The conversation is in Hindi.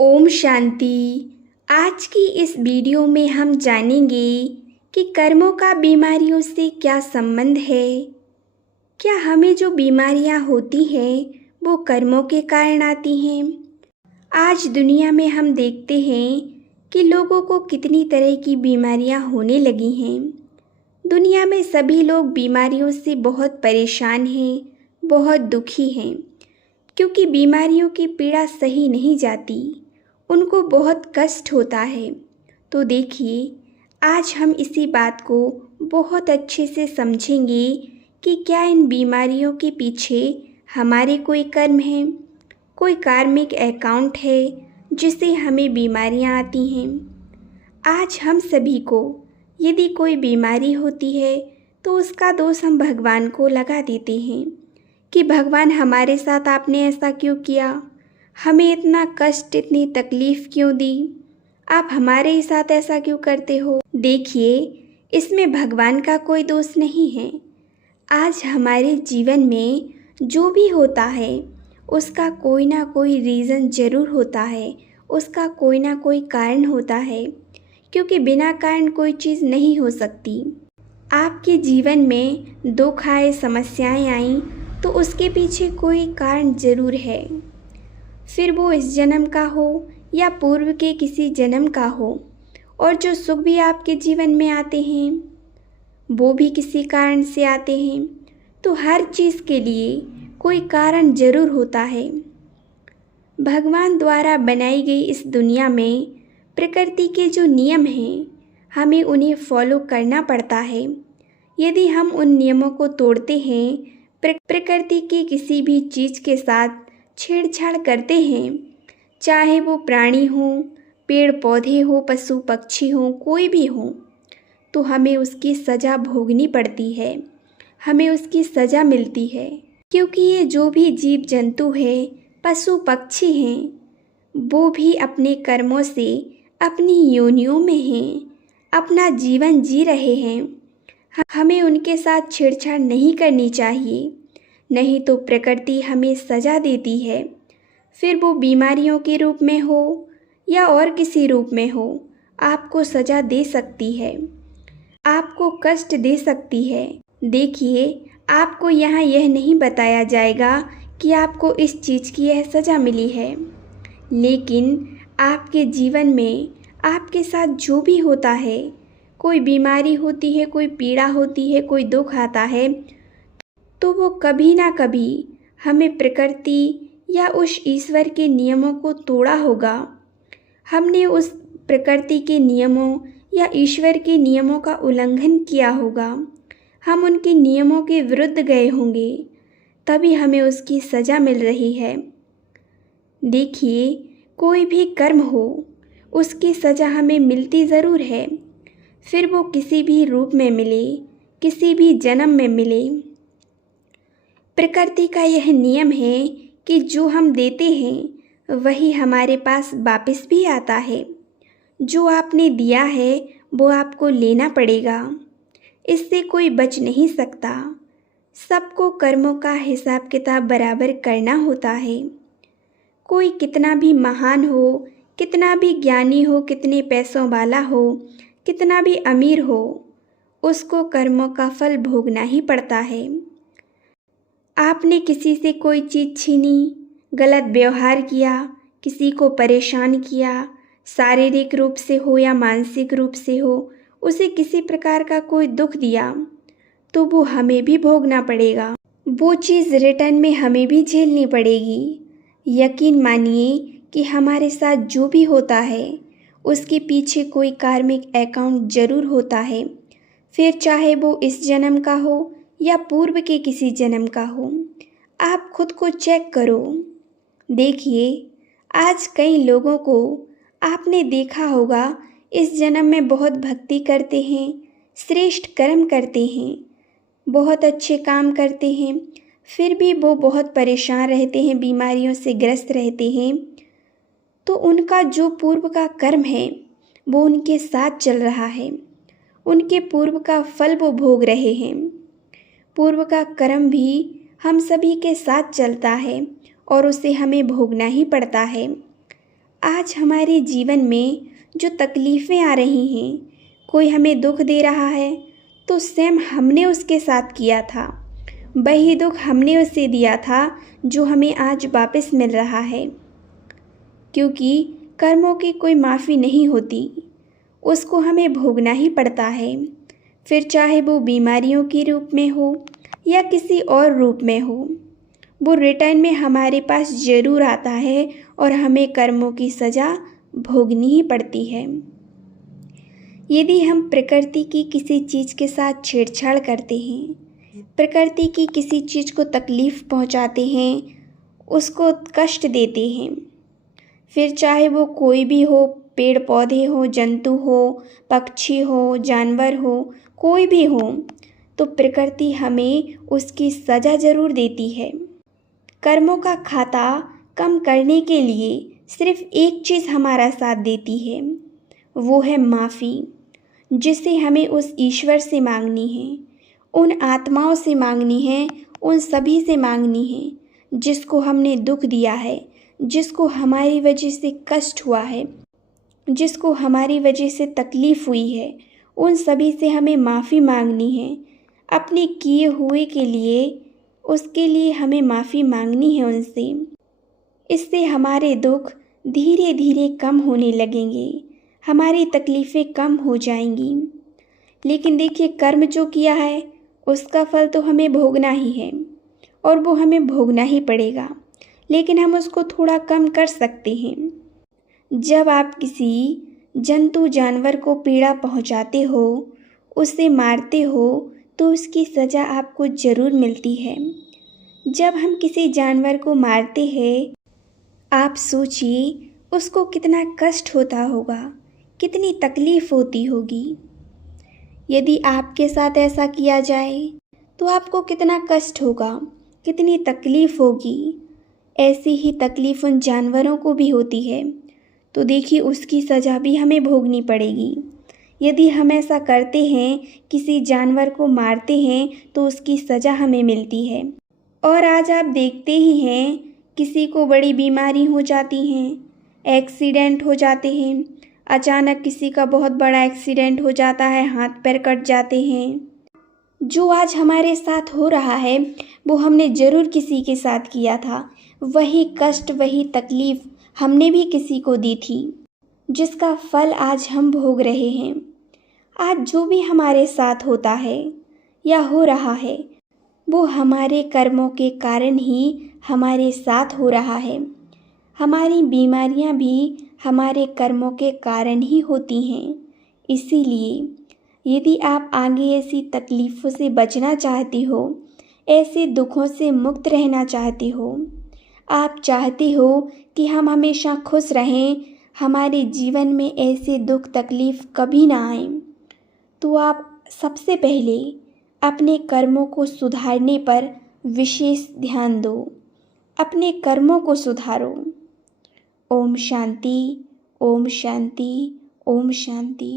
ओम शांति। आज की इस वीडियो में हम जानेंगे कि कर्मों का बीमारियों से क्या संबंध है। क्या हमें जो बीमारियां होती हैं वो कर्मों के कारण आती हैं। आज दुनिया में हम देखते हैं कि लोगों को कितनी तरह की बीमारियां होने लगी हैं। दुनिया में सभी लोग बीमारियों से बहुत परेशान हैं, बहुत दुखी हैं, क्योंकि बीमारियों की पीड़ा सही नहीं जाती, उनको बहुत कष्ट होता है। तो देखिए, आज हम इसी बात को बहुत अच्छे से समझेंगे कि क्या इन बीमारियों के पीछे हमारे कोई कर्म हैं, कोई कार्मिक अकाउंट है जिससे हमें बीमारियां आती हैं। आज हम सभी को यदि कोई बीमारी होती है तो उसका दोष हम भगवान को लगा देते हैं कि भगवान हमारे साथ आपने ऐसा क्यों किया, हमें इतना कष्ट इतनी तकलीफ़ क्यों दी, आप हमारे ही साथ ऐसा क्यों करते हो। देखिए, इसमें भगवान का कोई दोष नहीं है। आज हमारे जीवन में जो भी होता है उसका कोई ना कोई रीज़न ज़रूर होता है, उसका कोई ना कोई कारण होता है, क्योंकि बिना कारण कोई चीज़ नहीं हो सकती। आपके जीवन में दुख आए, समस्याएं आईं तो उसके पीछे कोई कारण ज़रूर है। फिर वो इस जन्म का हो या पूर्व के किसी जन्म का हो। और जो सुख भी आपके जीवन में आते हैं वो भी किसी कारण से आते हैं। तो हर चीज़ के लिए कोई कारण ज़रूर होता है। भगवान द्वारा बनाई गई इस दुनिया में प्रकृति के जो नियम हैं हमें उन्हें फॉलो करना पड़ता है। यदि हम उन नियमों को तोड़ते हैं, प्रकृति की किसी भी चीज़ के साथ छेड़छाड़ करते हैं, चाहे वो प्राणी हो, पेड़ पौधे हो, पशु पक्षी हो, कोई भी हो, तो हमें उसकी सज़ा भोगनी पड़ती है, हमें उसकी सज़ा मिलती है। क्योंकि ये जो भी जीव जंतु है, पशु पक्षी हैं, वो भी अपने कर्मों से अपनी योनियों में हैं, अपना जीवन जी रहे हैं। हमें उनके साथ छेड़छाड़ नहीं करनी चाहिए, नहीं तो प्रकृति हमें सज़ा देती है। फिर वो बीमारियों के रूप में हो या और किसी रूप में हो, आपको सज़ा दे सकती है, आपको कष्ट दे सकती है। देखिए, आपको यहाँ यह नहीं बताया जाएगा कि आपको इस चीज़ की यह सज़ा मिली है, लेकिन आपके जीवन में आपके साथ जो भी होता है, कोई बीमारी होती है, कोई पीड़ा होती है, कोई दुख आता है, तो वो कभी ना कभी हमें प्रकृति या उस ईश्वर के नियमों को तोड़ा होगा। हमने उस प्रकृति के नियमों या ईश्वर के नियमों का उल्लंघन किया होगा, हम उनके नियमों के विरुद्ध गए होंगे, तभी हमें उसकी सज़ा मिल रही है। देखिए, कोई भी कर्म हो उसकी सज़ा हमें मिलती ज़रूर है, फिर वो किसी भी रूप में मिले, किसी भी जन्म में मिले। प्रकृति का यह नियम है कि जो हम देते हैं वही हमारे पास वापस भी आता है। जो आपने दिया है वो आपको लेना पड़ेगा, इससे कोई बच नहीं सकता। सबको कर्मों का हिसाब किताब बराबर करना होता है। कोई कितना भी महान हो, कितना भी ज्ञानी हो, कितने पैसों वाला हो, कितना भी अमीर हो, उसको कर्मों का फल भोगना ही पड़ता है। आपने किसी से कोई चीज़ छीनी, गलत व्यवहार किया, किसी को परेशान किया, शारीरिक रूप से हो या मानसिक रूप से हो, उसे किसी प्रकार का कोई दुख दिया, तो वो हमें भी भोगना पड़ेगा। वो चीज़ रिटर्न में हमें भी झेलनी पड़ेगी। यकीन मानिए कि हमारे साथ जो भी होता है उसके पीछे कोई कार्मिक अकाउंट ज़रूर होता है, फिर चाहे वो इस जन्म का हो या पूर्व के किसी जन्म का हो। आप खुद को चेक करो। देखिए, आज कई लोगों को आपने देखा होगा इस जन्म में बहुत भक्ति करते हैं, श्रेष्ठ कर्म करते हैं, बहुत अच्छे काम करते हैं, फिर भी वो बहुत परेशान रहते हैं, बीमारियों से ग्रस्त रहते हैं। तो उनका जो पूर्व का कर्म है वो उनके साथ चल रहा है, उनके पूर्व का फल वो भोग रहे हैं। पूर्व का कर्म भी हम सभी के साथ चलता है और उसे हमें भोगना ही पड़ता है। आज हमारे जीवन में जो तकलीफ़ें आ रही हैं, कोई हमें दुख दे रहा है तो सेम हमने उसके साथ किया था, वही दुख हमने उसे दिया था जो हमें आज वापस मिल रहा है। क्योंकि कर्मों की कोई माफ़ी नहीं होती, उसको हमें भोगना ही पड़ता है, फिर चाहे वो बीमारियों के रूप में हो या किसी और रूप में हो, वो रिटर्न में हमारे पास ज़रूर आता है और हमें कर्मों की सज़ा भोगनी ही पड़ती है। यदि हम प्रकृति की किसी चीज़ के साथ छेड़छाड़ करते हैं, प्रकृति की किसी चीज़ को तकलीफ़ पहुंचाते हैं, उसको कष्ट देते हैं, फिर चाहे वो कोई भी हो, पेड़ पौधे हो, जंतु हो, पक्षी हो, जानवर हो, कोई भी हो, तो प्रकृति हमें उसकी सज़ा ज़रूर देती है। कर्मों का खाता कम करने के लिए सिर्फ़ एक चीज़ हमारा साथ देती है, वो है माफ़ी, जिसे हमें उस ईश्वर से मांगनी है, उन आत्माओं से मांगनी है, उन सभी से मांगनी है जिसको हमने दुख दिया है, जिसको हमारी वजह से कष्ट हुआ है, जिसको हमारी वजह से तकलीफ़ हुई है, उन सभी से हमें माफ़ी मांगनी है। अपने किए हुए के लिए, उसके लिए हमें माफ़ी मांगनी है उनसे। इससे हमारे दुख धीरे धीरे कम होने लगेंगे, हमारी तकलीफ़ें कम हो जाएंगी। लेकिन देखिए, कर्म जो किया है उसका फल तो हमें भोगना ही है और वो हमें भोगना ही पड़ेगा, लेकिन हम उसको थोड़ा कम कर सकते हैं। जब आप किसी जंतु जानवर को पीड़ा पहुंचाते हो, उसे मारते हो, तो उसकी सज़ा आपको ज़रूर मिलती है। जब हम किसी जानवर को मारते हैं, आप सोचिए उसको कितना कष्ट होता होगा, कितनी तकलीफ़ होती होगी। यदि आपके साथ ऐसा किया जाए तो आपको कितना कष्ट होगा, कितनी तकलीफ़ होगी। ऐसी ही तकलीफ़ उन जानवरों को भी होती है, तो देखिए उसकी सज़ा भी हमें भोगनी पड़ेगी। यदि हम ऐसा करते हैं, किसी जानवर को मारते हैं, तो उसकी सज़ा हमें मिलती है। और आज आप देखते ही हैं, किसी को बड़ी बीमारी हो जाती हैं, एक्सीडेंट हो जाते हैं, अचानक किसी का बहुत बड़ा एक्सीडेंट हो जाता है, हाथ पैर कट जाते हैं। जो आज हमारे साथ हो रहा है वो हमने ज़रूर किसी के साथ किया था। वही कष्ट, वही तकलीफ़ हमने भी किसी को दी थी, जिसका फल आज हम भोग रहे हैं। आज जो भी हमारे साथ होता है या हो रहा है, वो हमारे कर्मों के कारण ही हमारे साथ हो रहा है। हमारी बीमारियां भी हमारे कर्मों के कारण ही होती हैं। इसीलिए यदि आप आगे ऐसी तकलीफ़ों से बचना चाहते हो, ऐसे दुखों से मुक्त रहना चाहते हो, आप चाहते हो कि हम हमेशा खुश रहें, हमारे जीवन में ऐसे दुख तकलीफ़ कभी ना आए, तो आप सबसे पहले अपने कर्मों को सुधारने पर विशेष ध्यान दो। अपने कर्मों को सुधारो। ओम शांति, ओम शांति, ओम शांति।